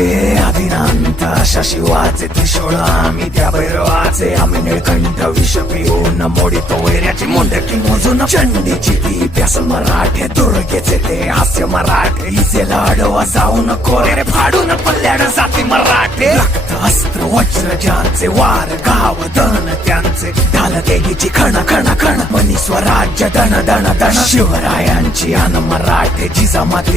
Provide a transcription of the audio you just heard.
अभिनांत अशा शिवाचे त्रिशूळ आम्ही त्या भैरवाचे आम्ही निळकंठ विष पिऊन मोडितो वैऱ्याची मुंडकी मोजून चंडीची ती प्यास मराठे दुर्गेचे ते हास्य मराठे हिचे लाडवा जाऊन कोरे फाडून पल्ल्याड जाती मराठे रक्त अस्त्र वज्र ज्यांचे वार गाव दन त्यांचे ढाल देगीची खण खण खण मनी स्वराज्य दण दण दण शिवरायांची अन मराठे जिजामाते